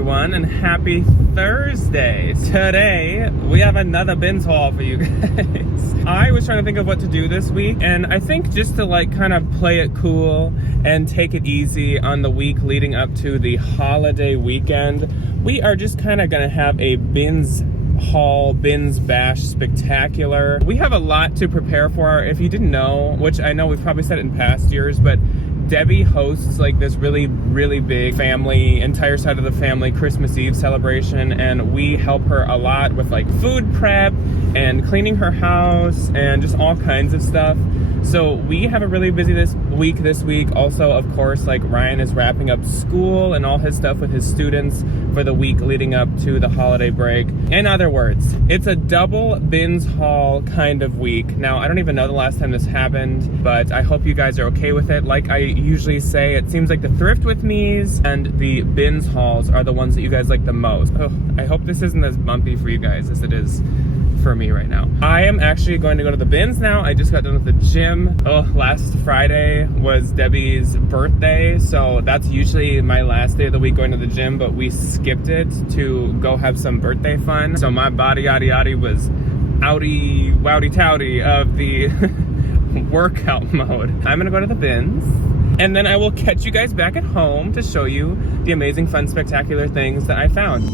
everyone, and happy Thursday. Today, we have another bins haul for you guys. I was trying to think of what to do this week, and I think just to kind of play it cool and take it easy on the week leading up to the holiday weekend, we are just kind of going to have a bins haul, bins bash spectacular. We have a lot to prepare for. If you didn't know, which I know we've probably said it in past years, but Debbie hosts this really big family, entire side of the family Christmas Eve celebration, and we help her a lot with food prep and cleaning her house and just all kinds of stuff. So we have a really busy this week. Also, of course, Ryan is wrapping up school and all his stuff with his students for the week leading up to the holiday break. In other words, it's a double bins haul kind of week. Now, I don't even know the last time this happened, but I hope you guys are okay with it. Like I usually say, it seems like the thrift with me's and the bins hauls are the ones that you guys like the most. Oh, I hope this isn't as bumpy for you guys as it is for me right now. I am actually going to go to the bins now. I just got done with the gym. Last Friday was Debbie's birthday, so that's usually my last day of the week going to the gym, but we skipped it to go have some birthday fun. So my body yaddy was outy wowdy towdy of the workout mode. I'm gonna go to the bins, and then I will catch you guys back at home to show you the amazing, fun, spectacular things that I found.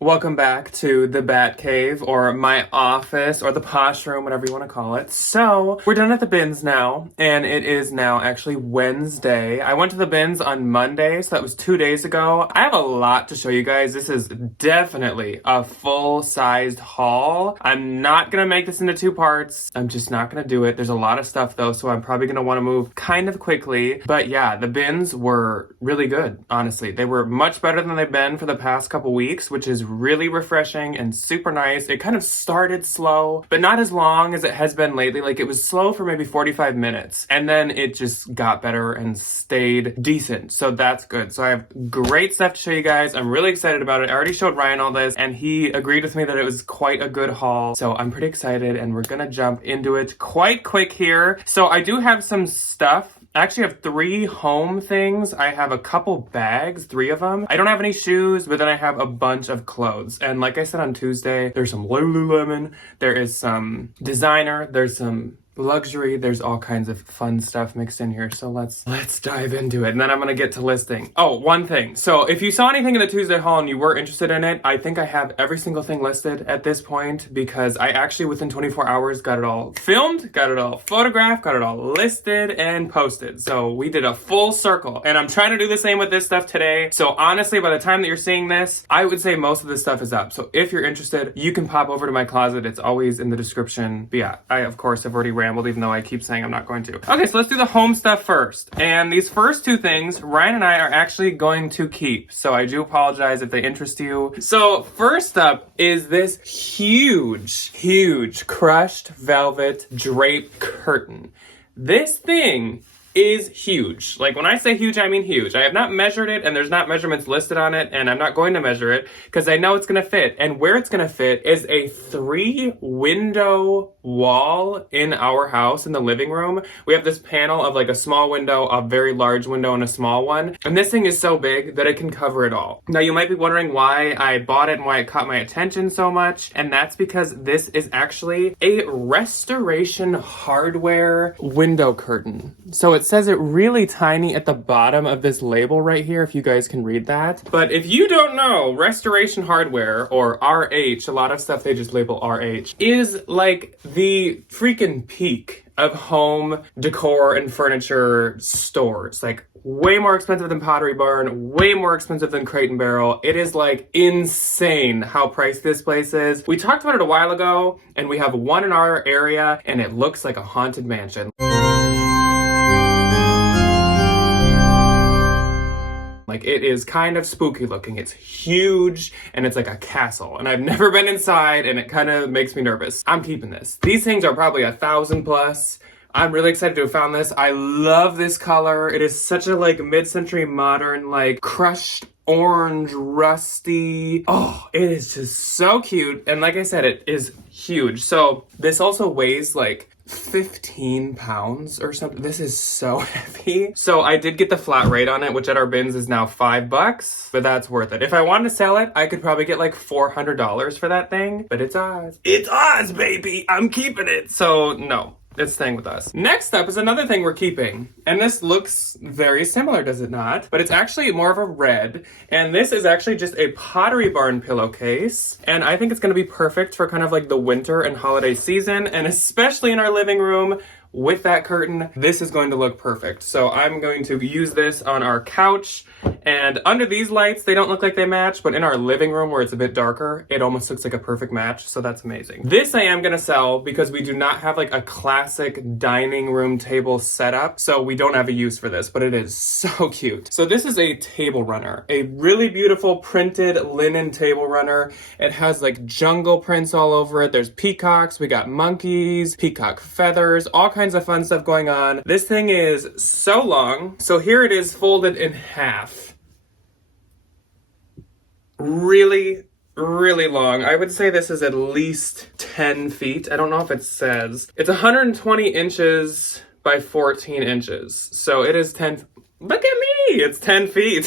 Welcome back to the Bat Cave, or my office, or the posh room, whatever you want to call it. So, we're done at the bins now, and it is now actually Wednesday. I went to the bins on Monday, so that was 2 days ago. I have a lot to show you guys. This is definitely a full-sized haul. I'm not gonna make this into 2 parts. I'm just not gonna do it. There's a lot of stuff though, so I'm probably gonna want to move kind of quickly. But yeah, the bins were really good, honestly. They were much better than they've been for the past couple weeks, which is really refreshing and super nice. It kind of started slow, but not as long as it has been lately. It was slow for maybe 45 minutes, and then it just got better and stayed decent. So that's good. So I have great stuff to show you guys. I'm really excited about it. I already showed Ryan all this, and he agreed with me that it was quite a good haul. So I'm pretty excited, and we're gonna jump into it quite quick here. So I do have some stuff. I actually have 3 home things. I have a couple bags, 3 of them. I don't have any shoes, but then I have a bunch of clothes. And like I said on Tuesday, there's some Lululemon, there is some designer, there's some luxury, there's all kinds of fun stuff mixed in here. So let's dive into it, and then I'm gonna get to listing. Oh, one thing. So if you saw anything in the Tuesday haul and you were interested in it, I think I have every single thing listed at this point, because I actually within 24 hours got it all filmed, got it all photographed, got it all listed and posted. So we did a full circle, and I'm trying to do the same with this stuff today. So honestly, by the time that you're seeing this, I would say most of this stuff is up. So if you're interested, you can pop over to my closet. It's always in the description. But yeah, I of course have already rambled, even though I keep saying I'm not going to. Okay, so let's do the home stuff first. And these first 2 things, Ryan and I are actually going to keep. So I do apologize if they interest you. So first up is this huge crushed velvet drape curtain. This thing is huge. When I say huge, I mean huge. I have not measured it, and there's not measurements listed on it, and I'm not going to measure it because I know it's gonna fit. And where it's gonna fit is a 3-window wall in our house in the living room. We have this panel of a small window, a very large window, and a small one. And this thing is so big that it can cover it all. Now you might be wondering why I bought it and why it caught my attention so much. And that's because this is actually a restoration hardware window curtain. So it says it really tiny at the bottom of this label right here, if you guys can read that. But if you don't know, restoration hardware, or RH, a lot of stuff they just label RH, is the freaking peak of home decor and furniture stores. Way more expensive than Pottery Barn, way more expensive than Crate and Barrel. It is insane how priced this place is. We talked about it a while ago, and we have one in our area, and it looks like a haunted mansion. It is kind of spooky looking. It's huge, and it's like a castle, and I've never been inside, and it kind of makes me nervous. I'm keeping this. These things are probably $1,000 plus. I'm really excited to have found this. I love this color. It is such a like mid-century modern, like crushed orange, rusty. Oh, it is just so cute. And like I said, it is huge. So this also weighs like 15 pounds or something. This is so heavy. So I did get the flat rate on it, which at our bins is now $5, but that's worth it. If I wanted to sell it, I could probably get like $400 for that thing, but it's ours. It's ours, baby. I'm keeping it. So no. It's staying with us. Next up is another thing we're keeping. And this looks very similar, does it not? But it's actually more of a red. And this is actually just a Pottery Barn pillowcase. And I think it's gonna be perfect for kind of like the winter and holiday season. And especially in our living room, with that curtain, this is going to look perfect. So I'm going to use this on our couch, and under these lights, they don't look like they match, but in our living room where it's a bit darker, it almost looks like a perfect match, so that's amazing. This I am gonna sell because we do not have like a classic dining room table setup, so we don't have a use for this, but it is so cute. So this is a table runner, a really beautiful printed linen table runner. It has like jungle prints all over it. There's peacocks, we got monkeys, peacock feathers, all kinds of fun stuff going on. This thing is so long. So here it is folded in half. Really, really long. I would say this is at least 10 feet. I don't know if it says. It's 120 inches by 14 inches. So it is 10. Look at me, it's 10 feet.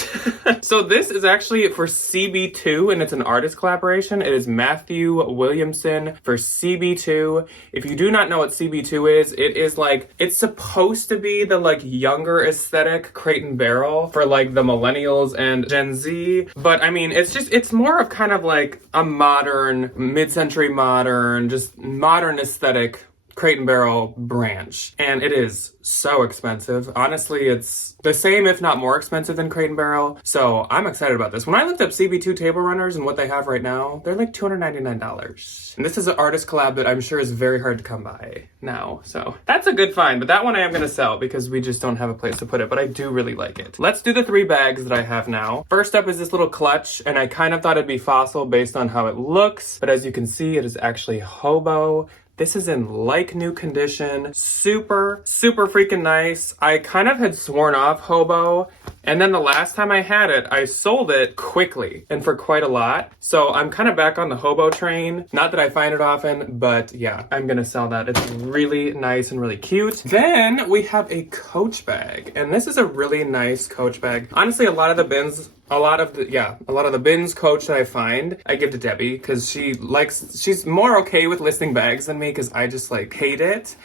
So this is actually for CB2 and it's an artist collaboration. It is Matthew Williamson for CB2. If you do not know what CB2 is, it is like, it's supposed to be the like younger aesthetic Crate and Barrel for like the millennials and Gen Z. But I mean, it's more of kind of like a modern, mid-century modern, just modern aesthetic Crate and Barrel branch. And it is so expensive. Honestly, it's the same, if not more expensive than Crate and Barrel. So I'm excited about this. When I looked up CB2 table runners and what they have right now, they're like $299. And this is an artist collab that I'm sure is very hard to come by now. So that's a good find, but that one I am gonna sell because we just don't have a place to put it, but I do really like it. Let's do the 3 bags that I have now. First up is this little clutch, and I kind of thought it'd be fossil based on how it looks, but as you can see, it is actually hobo. This is in like new condition, super, super freaking nice. I kind of had sworn off hobo, and then the last time I had it, I sold it quickly and for quite a lot. So I'm kind of back on the hobo train. Not that I find it often, but yeah, I'm gonna sell that. It's really nice and really cute. Then we have a Coach bag, and this is a really nice Coach bag. Honestly, a lot of the bins Coach that I find, I give to Debbie because she's more okay with listing bags than me because I just like hate it.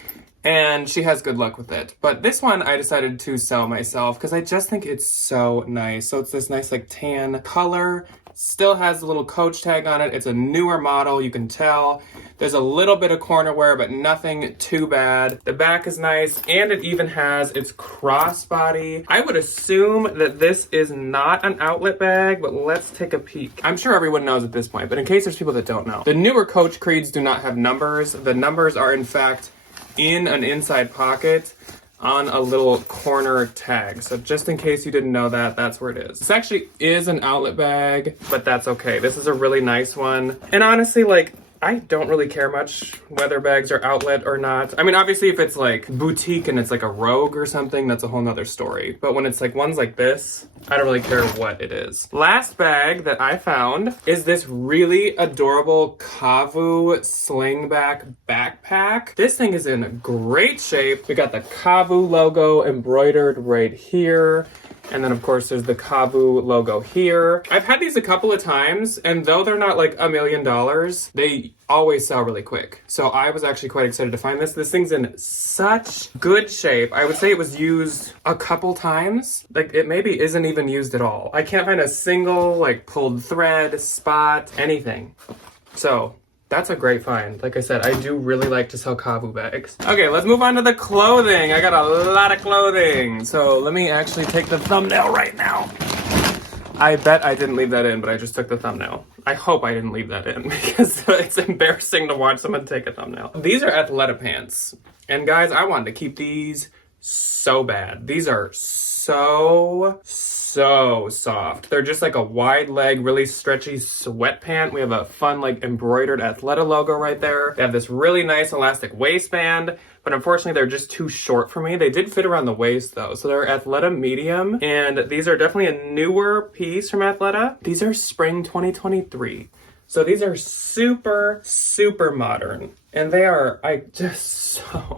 And she has good luck with it. But this one I decided to sell myself because I just think it's so nice. So it's this nice like tan color. Still has the little Coach tag on it. It's a newer model, you can tell. There's a little bit of corner wear, but nothing too bad. The back is nice, and it even has its crossbody. I would assume that this is not an outlet bag, but let's take a peek. I'm sure everyone knows at this point, but in case there's people that don't know. The newer Coach creeds do not have numbers. The numbers are in fact in an inside pocket on a little corner tag. So just in case you didn't know that, that's where it is. This actually is an outlet bag, but that's okay. This is a really nice one. And honestly, like, I don't really care much whether bags are outlet or not. I mean, obviously if it's like boutique and it's like a Rogue or something, that's a whole nother story. But when it's like ones like this, I don't really care what it is. Last bag that I found is this really adorable Kavu slingback backpack. This thing is in great shape. We got the Kavu logo embroidered right here. And then of course there's the Kavu logo here. I've had these a couple of times, and though they're not like $1 million, they always sell really quick. So I was actually quite excited to find this. This thing's in such good shape. I would say it was used a couple times. Like it maybe isn't even used at all. I can't find a single like pulled thread, spot, anything. So that's a great find. Like I said, I do really like to sell Kavu bags. Okay, let's move on to the clothing. I got a lot of clothing. So let me actually take the thumbnail right now. I bet I didn't leave that in, but I just took the thumbnail. I hope I didn't leave that in because it's embarrassing to watch someone take a thumbnail. These are Athleta pants. And guys, I wanted to keep these so bad. These are so soft. They're just like a wide leg, really stretchy sweat pant. We have a fun like embroidered Athleta logo right there. They have this really nice elastic waistband, but unfortunately they're just too short for me. They did fit around the waist though. So they're Athleta medium, and these are definitely a newer piece from Athleta. These are spring 2023. So these are super modern, and they are,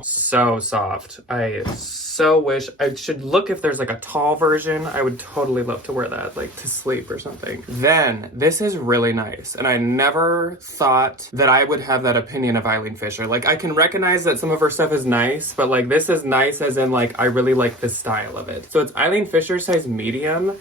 so soft. I so wish, I should look if there's like a tall version. I would totally love to wear that, like to sleep or something. Then, this is really nice, and I never thought that I would have that opinion of Eileen Fisher. Like, I can recognize that some of her stuff is nice, but like this is nice as in like, I really like the style of it. So it's Eileen Fisher size medium.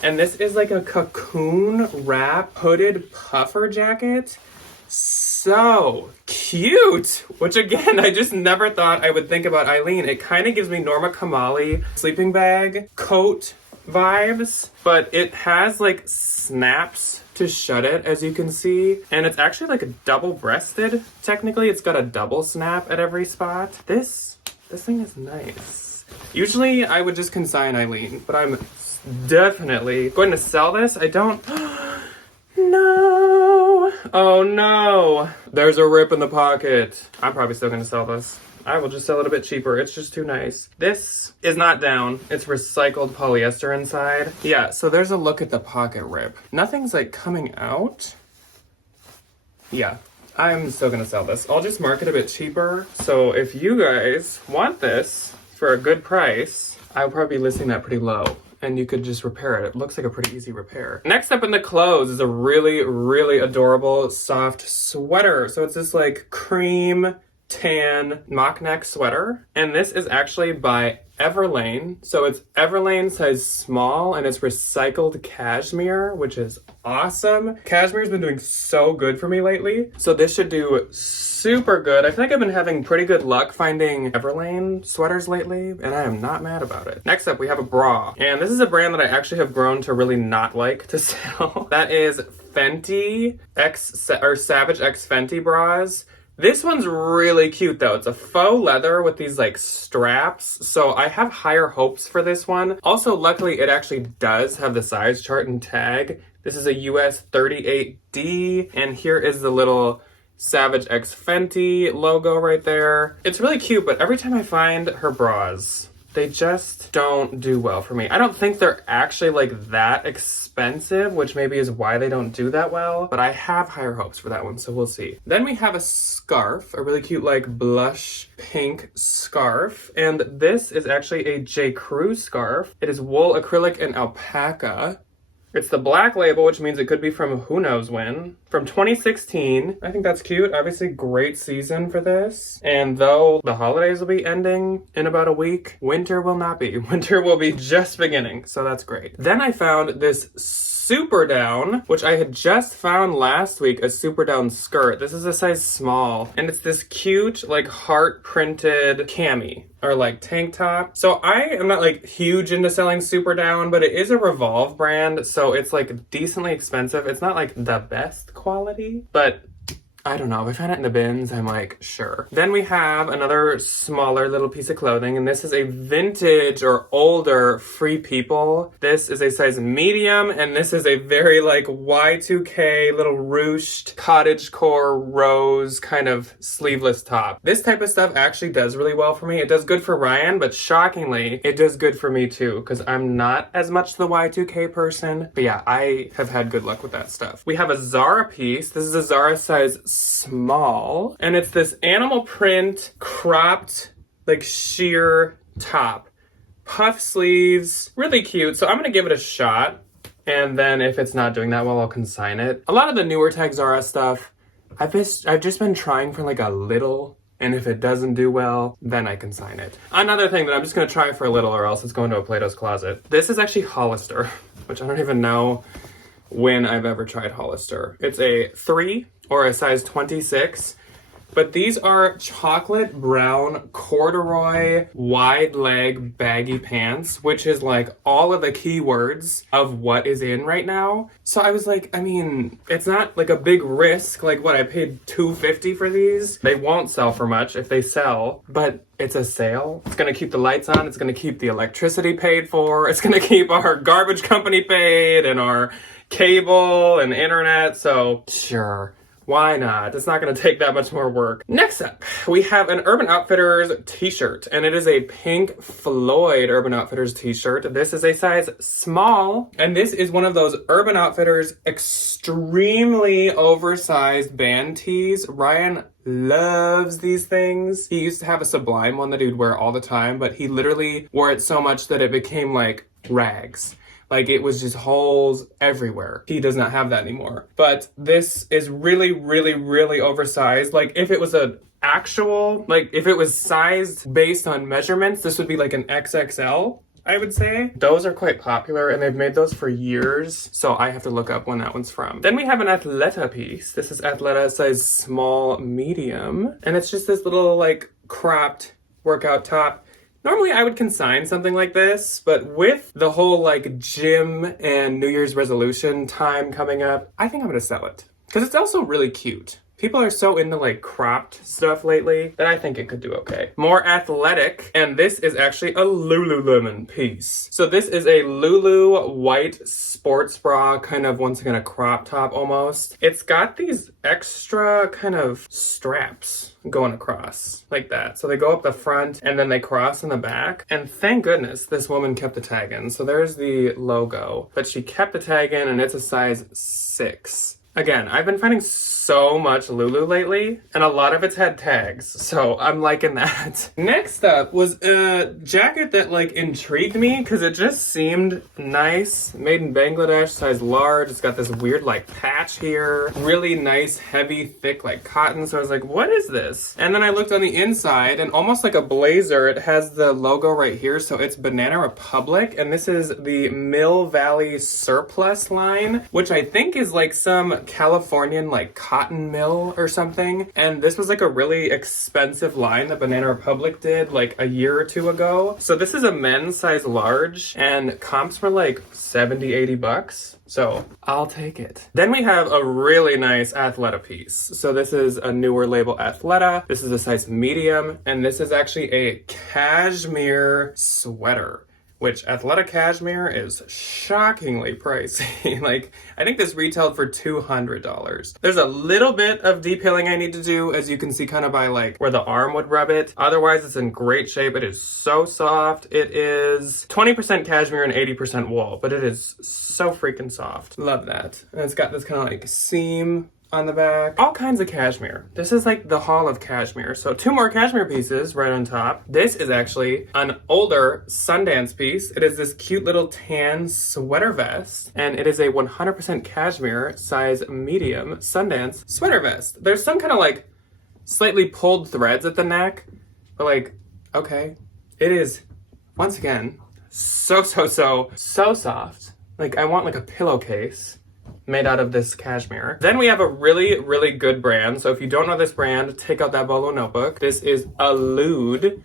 And this is like a cocoon wrap hooded puffer jacket. So cute! Which again, I just never thought I would think about Eileen. It kind of gives me Norma Kamali sleeping bag coat vibes, but it has like snaps to shut it, as you can see. And it's actually like a double-breasted. Technically, it's got a double snap at every spot. This thing is nice. Usually, I would just consign Eileen, but I'm definitely going to sell this. I don't... No! Oh no! There's a rip in the pocket. I'm probably still going to sell this. I will just sell it a bit cheaper. It's just too nice. This is not down. It's recycled polyester inside. Yeah, so there's a look at the pocket rip. Nothing's like coming out. Yeah, I'm still going to sell this. I'll just mark it a bit cheaper. So if you guys want this for a good price, I'll probably be listing that pretty low. And you could just repair it. It looks like a pretty easy repair. Next up in the clothes is a really adorable soft sweater. So it's this like cream tan mock neck sweater. And this is actually by Everlane. So it's Everlane size small, and it's recycled cashmere, which is awesome. Cashmere's been doing so good for me lately. So this should do super good. I feel like I've been having pretty good luck finding Everlane sweaters lately, and I am not mad about it. Next up, we have a bra. And this is a brand that I actually have grown to really not like to sell. That is Fenty Savage X Fenty bras. This one's really cute though. It's a faux leather with these like straps. So I have higher hopes for this one. Also, luckily it actually does have the size chart and tag. This is a US 38D, and here is the little Savage X Fenty logo right there. It's really cute, but every time I find her bras, they just don't do well for me. I don't think they're actually like that expensive, which maybe is why they don't do that well, but I have higher hopes for that one, so we'll see. Then we have a scarf, a really cute like blush pink scarf, and this is actually a J. Crew scarf. It is wool, acrylic, and alpaca. It's the black label, which means it could be from who knows when. From 2016. I think that's cute. Obviously, great season for this. And though the holidays will be ending in about a week, winter will not be. Winter will be just beginning, so that's great. Then I found this super down, which I had just found last week, a super down skirt. This is a size small, and it's this cute, like, heart printed cami, or like tank top. So I am not like huge into selling super down, but it is a Revolve brand, so it's like decently expensive. It's not like the best quality, but I don't know. If I find it in the bins, I'm like, sure. Then we have another smaller little piece of clothing, and this is a vintage or older Free People. This is a size medium, and this is a very like Y2K little ruched cottagecore rose kind of sleeveless top. This type of stuff actually does really well for me. It does good for Ryan, but shockingly, it does good for me too, because I'm not as much the Y2K person. But yeah, I have had good luck with that stuff. We have a Zara piece. This is a Zara size small, and it's this animal print cropped like sheer top, puff sleeves, really cute. So I'm gonna give it a shot, and then if it's not doing that well, I'll consign it. A lot of the newer tag Zara stuff, I've just been trying for like a little, and if it doesn't do well, then I consign it. Another thing that I'm just gonna try for a little, or else it's going to a Plato's Closet. This is actually Hollister, which I don't even know when I've ever tried Hollister. It's a 3 or a size 26, But these are chocolate brown corduroy wide leg baggy pants, which is like all of the keywords of what is in right now. So I was like, I mean, it's not like a big risk. Like what, I paid $2.50 for these. They won't sell for much if they sell, but it's a sale. It's gonna keep the lights on. It's gonna keep the electricity paid for. It's gonna keep our garbage company paid and our cable and internet. So sure. Why not? It's not going to take that much more work. Next up, we have an Urban Outfitters t-shirt, and it is a Pink Floyd Urban Outfitters t-shirt. This is a size small, and this is one of those Urban Outfitters extremely oversized band tees. Ryan loves these things. He used to have a Sublime one that he'd wear all the time, but he literally wore it so much that it became like rags. Like it was just holes everywhere. He does not have that anymore. But this is really, really, really oversized. Like if it was a actual, like if it was sized based on measurements, this would be like an XXL, I would say. Those are quite popular and they've made those for years. So I have to look up when that one's from. Then we have an Athleta piece. This is Athleta size small, medium. And it's just this little like cropped workout top. Normally I would consign something like this, but with the whole like gym and New Year's resolution time coming up, I think I'm gonna sell it. Because it's also really cute. People are so into like cropped stuff lately that I think it could do okay. More athletic, and this is actually a Lululemon piece. So this is a Lulu white sports bra, kind of once again a crop top almost. It's got these extra kind of straps going across like that. So they go up the front and then they cross in the back. And thank goodness this woman kept the tag in. So there's the logo, but she kept the tag in and it's a size 6. Again, I've been finding so much Lulu lately, and a lot of it's had tags, so I'm liking that. Next up was a jacket that like intrigued me because it just seemed nice. Made in Bangladesh, size large. It's got this weird like patch here. Really nice, heavy, thick like cotton. So I was like, what is this? And then I looked on the inside, and almost like a blazer, it has the logo right here. So it's Banana Republic, and this is the Mill Valley Surplus line, which I think is like some Californian like cotton mill or something. And this was like a really expensive line that Banana Republic did like a year or two ago. So this is a men's size large and comps were like 70, 80 bucks. So I'll take it. Then we have a really nice Athleta piece. So this is a newer label Athleta. This is a size medium, and this is actually a cashmere sweater, which Athleta cashmere is shockingly pricey. Like, I think this retailed for $200. There's a little bit of detailing I need to do, as you can see kind of by like where the arm would rub it. Otherwise, it's in great shape. It is so soft. It is 20% cashmere and 80% wool, but it is so freaking soft. Love that. And it's got this kind of like seam on the back. All kinds of cashmere. This is like the hall of cashmere. So 2 more cashmere pieces right on top. This is actually an older Sundance piece. It is this cute little tan sweater vest, and it is a 100% cashmere size medium Sundance sweater vest. There's some kind of like slightly pulled threads at the neck, but like, okay. It is, once again, so soft. Like I want like a pillowcase made out of this cashmere. Then we have a really, really good brand. So if you don't know this brand, take out that Bolo notebook. This is Allude,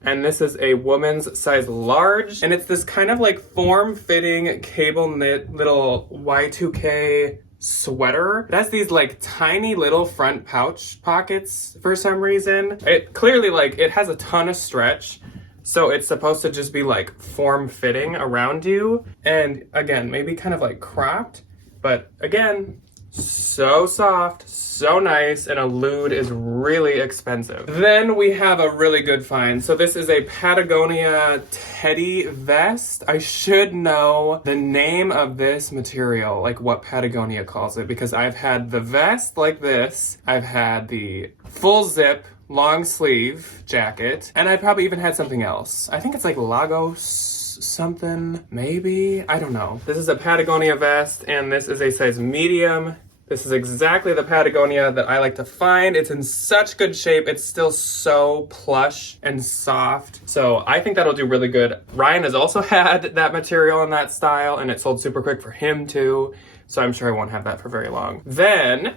and this is a woman's size large. And it's this kind of like form-fitting cable knit little Y2K sweater. It has these like tiny little front pouch pockets for some reason. It clearly like, it has a ton of stretch. So it's supposed to just be like form-fitting around you. And again, maybe kind of like cropped. But again, so soft, so nice, and Allude is really expensive. Then we have a really good find. So this is a Patagonia teddy vest. I should know the name of this material, like what Patagonia calls it, because I've had the vest like this, I've had the full zip long sleeve jacket, and I probably even had something else. I think it's like Lagos something, maybe? I don't know. This is a Patagonia vest, and this is a size medium. This is exactly the Patagonia that I like to find. It's in such good shape. It's still so plush and soft. So I think that'll do really good. Ryan has also had that material in that style, and it sold super quick for him too. So I'm sure I won't have that for very long. Then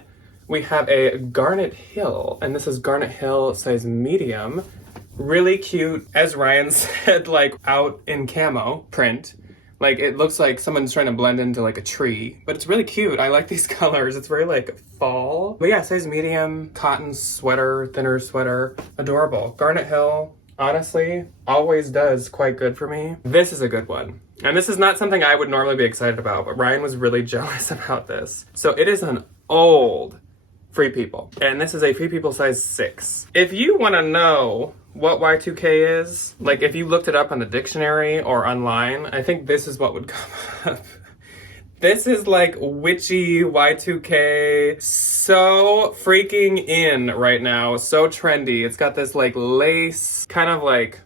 we have a Garnet Hill, and this is Garnet Hill size medium. Really cute, as Ryan said, like out in camo print. Like it looks like someone's trying to blend into like a tree, but it's really cute. I like these colors. It's very like fall. But yeah, size medium, cotton sweater, thinner sweater, adorable. Garnet Hill, honestly, always does quite good for me. This is a good one. And this is not something I would normally be excited about, but Ryan was really jealous about this. So it is an old Free People, and this is a Free People size 6. If you want to know what Y2K is, like if you looked it up on the dictionary or online, I think this is what would come up. This is like witchy Y2K, so freaking in right now, so trendy. It's got this like lace, kind of like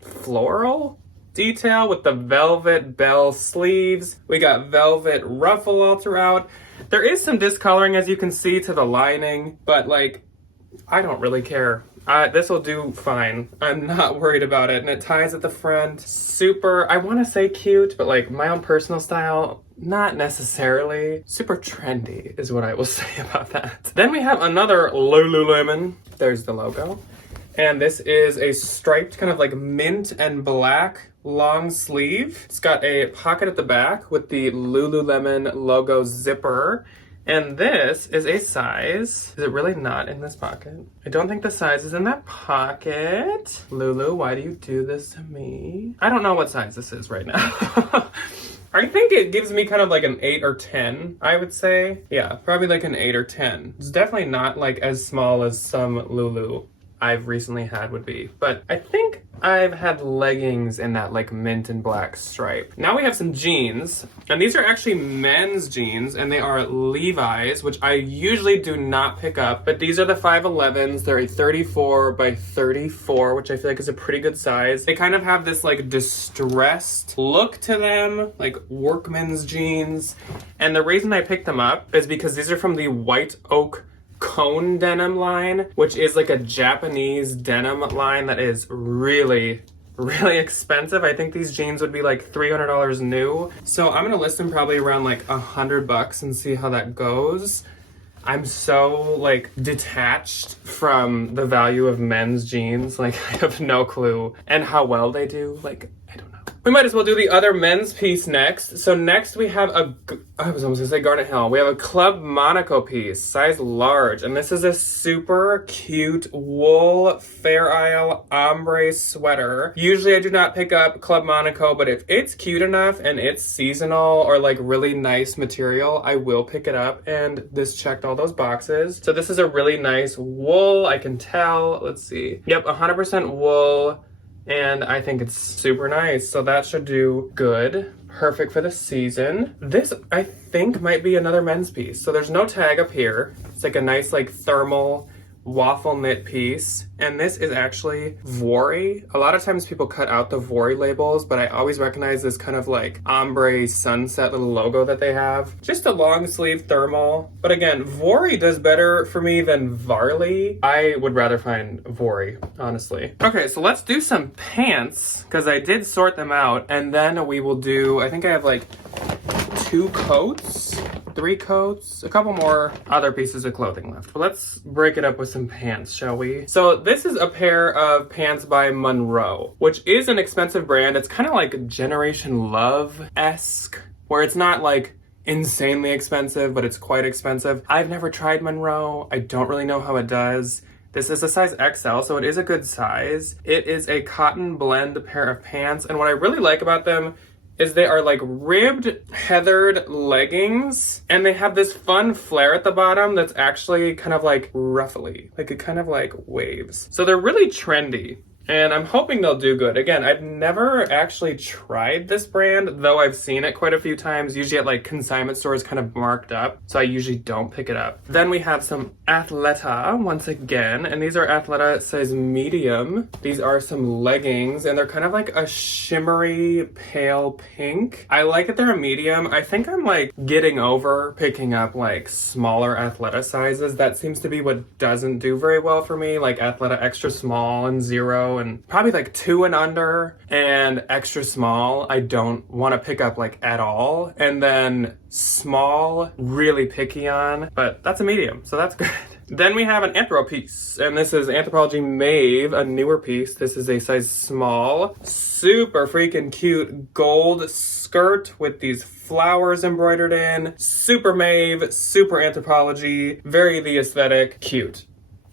floral detail with the velvet bell sleeves. We got velvet ruffle all throughout. There is some discoloring, as you can see, to the lining, but like, I don't really care. This will do fine. I'm not worried about it. And it ties at the front. Super, I want to say cute, but like my own personal style, not necessarily. Super trendy is what I will say about that. Then we have another Lululemon. There's the logo. And this is a striped kind of like mint and black long sleeve. It's got a pocket at the back with the Lululemon logo zipper. And this is a size, is it really not in this pocket? I don't think the size is in that pocket. Lulu, why do you do this to me? I don't know what size this is right now. I think it gives me kind of like an 8 or 10, I would say. Yeah, probably like an 8 or 10. It's definitely not like as small as some Lulu I've recently had would be, but I think I've had leggings in that like mint and black stripe. Now we have some jeans, and these are actually men's jeans, and they are Levi's, which I usually do not pick up, but these are the 511s. They're a 34 by 34, which I feel like is a pretty good size. They kind of have this like distressed look to them, like workman's jeans, and the reason I picked them up is because these are from the White Oak cone denim line, which is like a Japanese denim line that is really expensive. I think these jeans would be like $300 new. So I'm gonna list them probably around like $100 and see how that goes. I'm so like detached from the value of men's jeans. Like I have no clue. And how well they do, like, I don't know. We might as well do the other men's piece next. So next we have I was almost gonna say Garnet Hill. We have a Club Monaco piece, size large. And this is a super cute wool Fair Isle ombre sweater. Usually I do not pick up Club Monaco, but if it's cute enough and it's seasonal or like really nice material, I will pick it up. And this checked all those boxes. So this is a really nice wool, I can tell. Let's see. Yep, 100% wool. And I think it's super nice, so that should do good. Perfect for the season. This, I think, might be another men's piece. So there's no tag up here. It's like a nice, like, thermal waffle knit piece. And this is actually Vori. A lot of times people cut out the Vori labels, but I always recognize this kind of like ombre sunset little logo that they have. Just a long sleeve thermal. But again, Vori does better for me than Varley. I would rather find Vori, honestly. Okay, so let's do some pants, because I did sort them out. And then we will do, I think I have like 2 coats, 3 coats, a couple more other pieces of clothing left. But let's break it up with some pants, shall we? So this is a pair of pants by Monroe, which is an expensive brand. It's kind of like Generation Love-esque, where it's not like insanely expensive, but it's quite expensive. I've never tried Monroe. I don't really know how it does. This is a size XL, so it is a good size. It is a cotton blend pair of pants, and what I really like about them is they are like ribbed, heathered leggings, and they have this fun flare at the bottom that's actually kind of like ruffly, like it kind of like waves. So they're really trendy, and I'm hoping they'll do good. Again, I've never actually tried this brand, though I've seen it quite a few times, usually at like consignment stores kind of marked up, so I usually don't pick it up. Then we have some Athleta once again, and these are Athleta size medium. These are some leggings, and they're kind of like a shimmery pale pink. I like that they're a medium. I think I'm like getting over picking up like smaller Athleta sizes. That seems to be what doesn't do very well for me, like Athleta extra small and 0 and probably like 2 and under, and extra small I don't want to pick up like at all, and then small really picky on, but that's a medium, so that's good. Then we have an Anthro piece, and this is Anthropologie Mauve, a newer piece. This is a size small, super freaking cute gold skirt with these flowers embroidered in. Super Mauve, super Anthropologie, very the aesthetic, cute.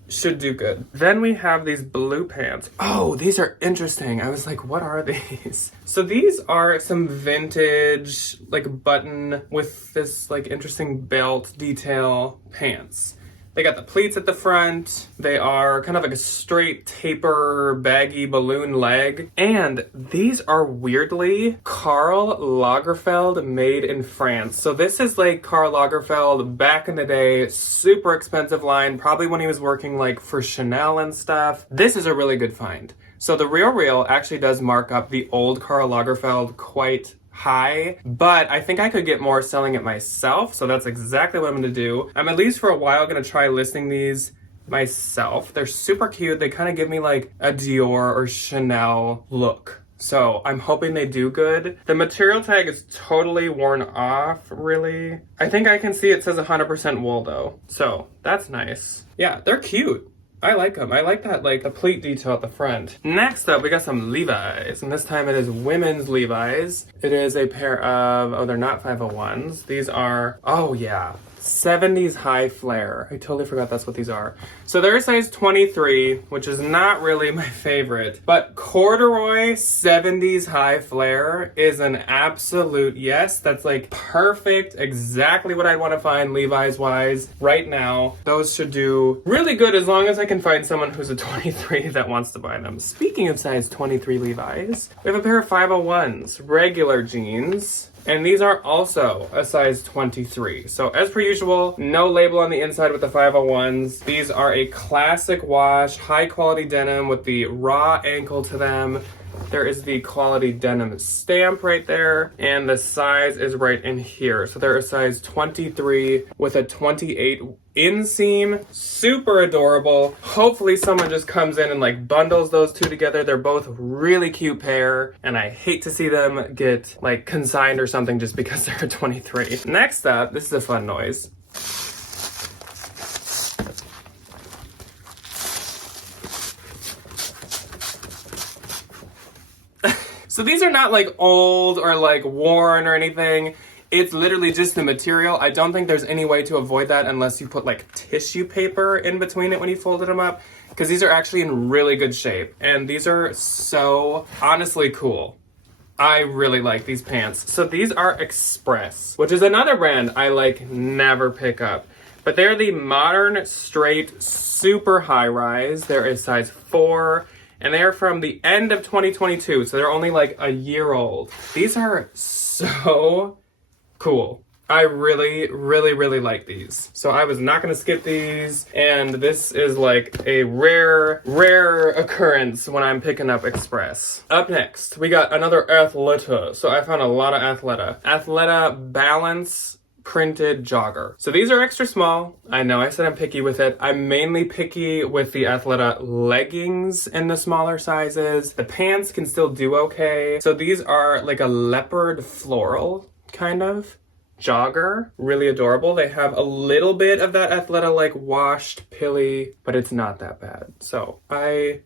Should do good. Then we have these blue pants. Oh, these are interesting. I was like, what are these? So these are some vintage, like button with this like interesting belt detail pants. They got the pleats at the front. They are kind of like a straight taper baggy balloon leg. And these are weirdly Karl Lagerfeld made in France. So this is like Karl Lagerfeld back in the day, super expensive line, probably when he was working like for Chanel and stuff. This is a really good find. So the Real actually does mark up the old Karl Lagerfeld quite high, but I think I could get more selling it myself, so that's exactly what I'm gonna do. I'm at least for a while gonna try listing these myself. They're super cute. They kind of give me like a Dior or Chanel look. So I'm hoping they do good. The material tag is totally worn off, really. I think I can see it says 100% wool though, so that's nice. Yeah, they're cute. I like them. I like that, like, the pleat detail at the front. Next up, we got some Levi's, and this time it is women's Levi's. It is a pair of, oh, they're not 501s. These are, oh yeah, 70s high flare. I totally forgot that's what these are. So they're a size 23, which is not really my favorite, but corduroy 70s high flare is an absolute yes. That's like perfect, exactly what I want to find Levi's wise right now. Those should do really good as long as I can find someone who's a 23 that wants to buy them. Speaking of size 23 Levi's, we have a pair of 501s, regular jeans. And these are also a size 23. So as per usual, no label on the inside with the 501s. These are a classic wash, high quality denim with the raw ankle to them. There is the quality denim stamp right there, and the size is right in here. So they're a size 23 with a 28 inseam. Super adorable. Hopefully someone just comes in and like bundles those two together. They're both really cute pair, and I hate to see them get like consigned or something just because they're a 23. Next up, this is a fun noise. So these are not like old or like worn or anything. It's literally just the material. I don't think there's any way to avoid that unless you put like tissue paper in between it when you folded them up, because these are actually in really good shape. And these are so honestly cool. I really like these pants. So these are Express, which is another brand I like never pick up. But they're the modern, straight, super high rise. They're a size 4. And they're from the end of 2022, so they're only like a year old. These are so cool. I really, really, really like these. So I was not gonna skip these, and this is like a rare occurrence when I'm picking up Express. Up next, we got another Athleta. So I found a lot of Athleta. Athleta Balance printed jogger. So these are extra small. I know I said I'm picky with it. I'm mainly picky with the Athleta leggings in the smaller sizes. The pants can still do okay. So these are like a leopard floral kind of jogger. Really adorable. They have a little bit of that Athleta like washed pilly, but it's not that bad. So I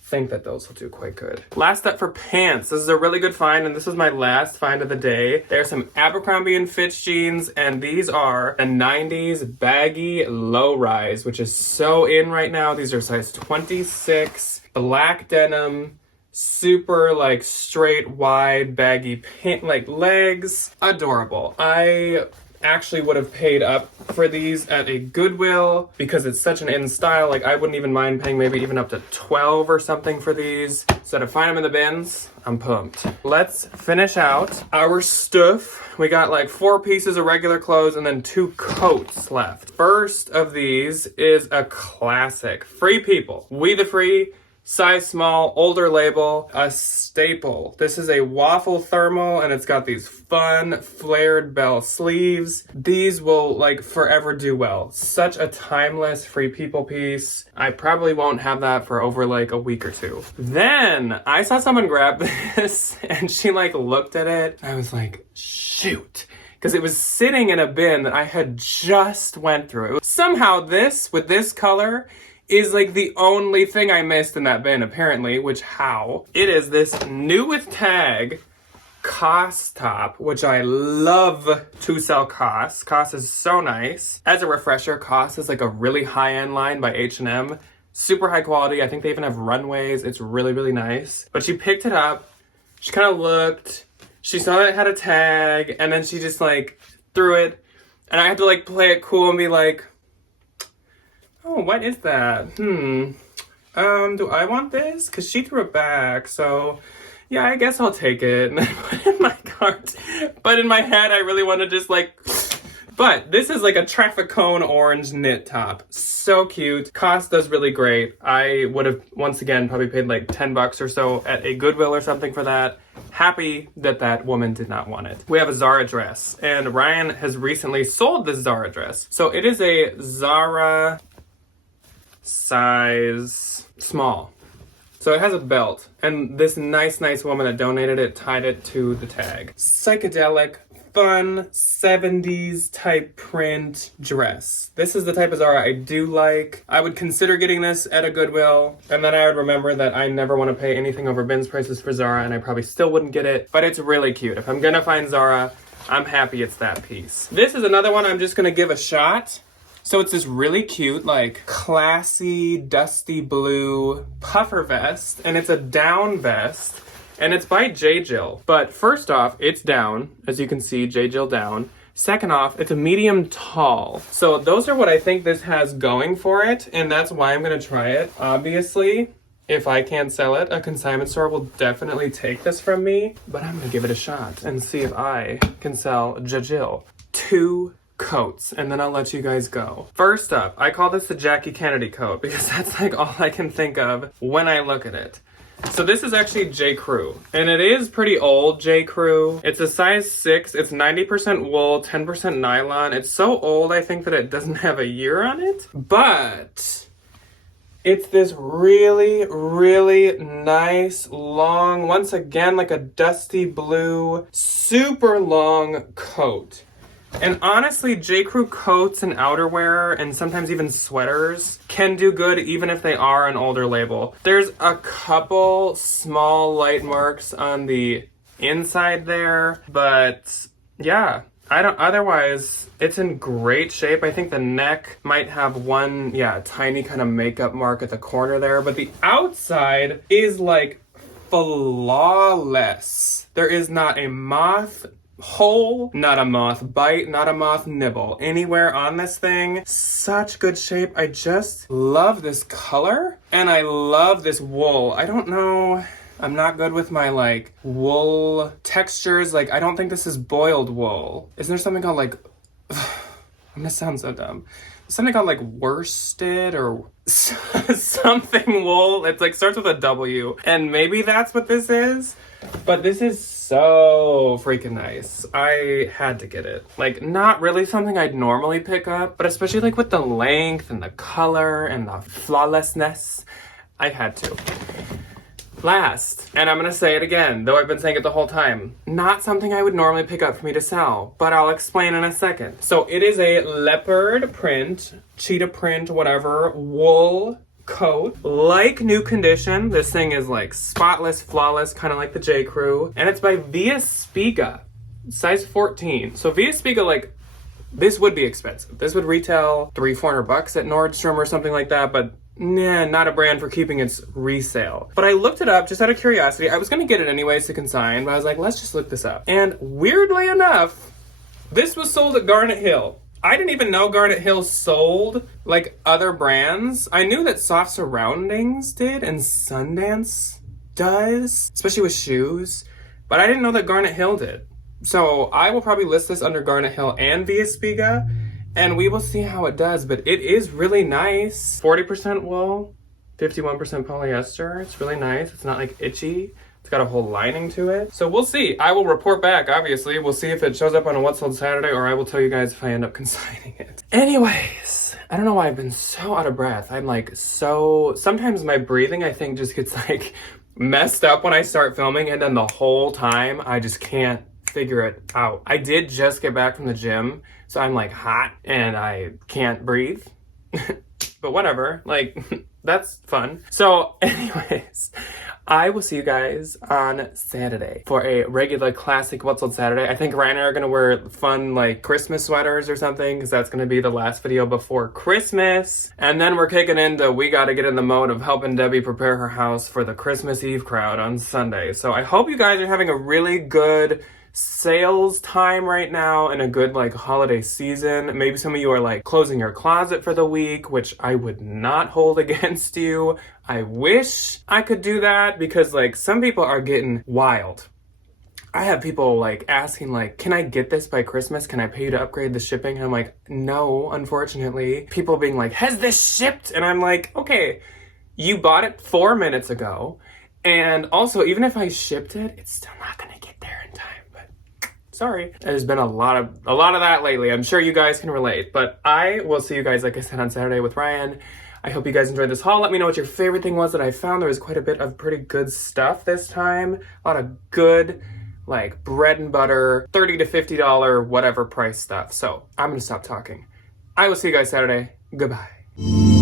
think that those will do quite good. Last up for pants. This is a really good find, and this was my last find of the day. There's some Abercrombie & Fitch jeans, and these are a 90s baggy low rise, which is so in right now. These are size 26, black denim, super like straight wide baggy pant like legs. Adorable. I actually would have paid up for these at a Goodwill because it's such an in style. Like I wouldn't even mind paying maybe even up to 12 or something for these. So to find them in the bins, I'm pumped. Let's finish out our stuff. We got like 4 pieces of regular clothes and then 2 coats left. First of these is a classic. Free People. We the Free. Size small, older label, a staple. This is a waffle thermal and it's got these fun flared bell sleeves. These will like forever do well. Such a timeless Free People piece. I probably won't have that for over like a week or two. Then I saw someone grab this and she like looked at it. I was like, shoot. Because it was sitting in a bin that I had just went through. Somehow this, with this color, is like the only thing I missed in that bin, apparently, which how? It is this new with tag COS top, which I love to sell COS. COS is so nice. As a refresher, COS is like a really high-end line by H&M. Super high quality. I think they even have runways. It's really, really nice. But she picked it up. She kind of looked. She saw that it had a tag, and then she just like threw it. And I had to like play it cool and be like, oh, what is that? Do I want this? Because she threw it back, so yeah, I guess I'll take it. And then put it in my cart. But in my head, I really want to just like... But this is like a traffic cone orange knit top. So cute. Cost does really great. I would have, once again, probably paid like 10 bucks or so at a Goodwill or something for that. Happy that that woman did not want it. We have a Zara dress, and Ryan has recently sold this Zara dress. So it is a Zara size small. So it has a belt, and this nice woman that donated it tied it to the tag. Psychedelic, fun, 70s type print dress. This is the type of Zara I do like. I would consider getting this at a Goodwill, and then I would remember that I never want to pay anything over bins prices for Zara, and I probably still wouldn't get it, but it's really cute. If I'm gonna find Zara, I'm happy it's that piece. This is another one I'm just gonna give a shot. So it's this really cute, like, classy, dusty blue puffer vest, and it's a down vest, and it's by J. Jill. But first off, it's down, as you can see, J. Jill down. Second off, it's a medium tall. So those are what I think this has going for it, and that's why I'm gonna try it. Obviously, if I can't sell it, a consignment store will definitely take this from me, but I'm gonna give it a shot and see if I can sell J. Jill 2 coats, and then I'll let you guys go. First up, I call this the Jackie Kennedy coat because that's like all I can think of when I look at it. So this is actually J. Crew, and it is pretty old J. Crew. It's a size 6, it's 90% wool, 10% nylon. It's so old I think that it doesn't have a year on it, but it's this really, really nice, long, once again like a dusty blue, super long coat. And honestly, J. Crew coats and outerwear, and sometimes even sweaters, can do good even if they are an older label. There's a couple small light marks on the inside there, but yeah, otherwise, it's in great shape. I think the neck might have one, tiny kind of makeup mark at the corner there, but the outside is like flawless. There is not a moth hole, not a moth bite, not a moth nibble anywhere on this thing. Such good shape. I just love this color, and I love this wool. I don't know, I'm not good with my like wool textures. Like, I don't think this is boiled wool. Isn't there something called like I'm gonna sound so dumb. Something called like worsted or something wool. It's like starts with a W, and maybe that's what this is. But this is so freaking nice. I had to get it. Like, not really something I'd normally pick up, but especially like with the length and the color and the flawlessness, I had to. Last, and I'm gonna say it again, though I've been saying it the whole time, not something I would normally pick up for me to sell, but I'll explain in a second. So it is a leopard print, cheetah print, whatever, wool coat, like new condition. This thing is like spotless, flawless, kind of like the J. Crew, and it's by Via Spiga, size 14. So Via Spiga, like, this would be expensive. This would retail $300-400 at Nordstrom or something like that, but nah, not a brand for keeping its resale. But I looked it up just out of curiosity. I was gonna get it anyways to consign, but I was like, let's just look this up. And weirdly enough, this was sold at Garnet Hill. I didn't even know Garnet Hill sold like other brands. I knew that Soft Surroundings did and Sundance does, especially with shoes, but I didn't know that Garnet Hill did. So I will probably list this under Garnet Hill and Via Spiga, and we will see how it does, but it is really nice. 40% wool, 51% polyester. It's really nice. It's not like itchy. It's got a whole lining to it. So we'll see. I will report back, obviously. We'll see if it shows up on a What's Sold Saturday, or I will tell you guys if I end up consigning it. Anyways, I don't know why I've been so out of breath. I'm like sometimes my breathing, I think, just gets like messed up when I start filming, and then the whole time I just can't figure it out. I did just get back from the gym, so I'm like hot and I can't breathe. But whatever, like that's fun. So anyways, I will see you guys on Saturday for a regular classic What's Sold Saturday. I think Ryan and I are gonna wear fun like Christmas sweaters or something, because that's gonna be the last video before Christmas. And then we're kicking into, we gotta get in the mode of helping Debbie prepare her house for the Christmas Eve crowd on Sunday. So I hope you guys are having a really good sales time right now and a good like holiday season. Maybe some of you are like closing your closet for the week, which I would not hold against you. I wish I could do that, because like some people are getting wild. I have people like asking like, can I get this by Christmas? Can I pay you to upgrade the shipping? And I'm like, no, unfortunately. People being like, has this shipped? And I'm like, okay, you bought it 4 minutes ago. And also, even if I shipped it, it's still not gonna get there in time. Sorry. There's been a lot of that lately. I'm sure you guys can relate, but I will see you guys, like I said, on Saturday with Ryan. I hope you guys enjoyed this haul. Let me know what your favorite thing was that I found. There was quite a bit of pretty good stuff this time. A lot of good, like bread and butter, $30 to $50, whatever price stuff. So I'm gonna stop talking. I will see you guys Saturday. Goodbye.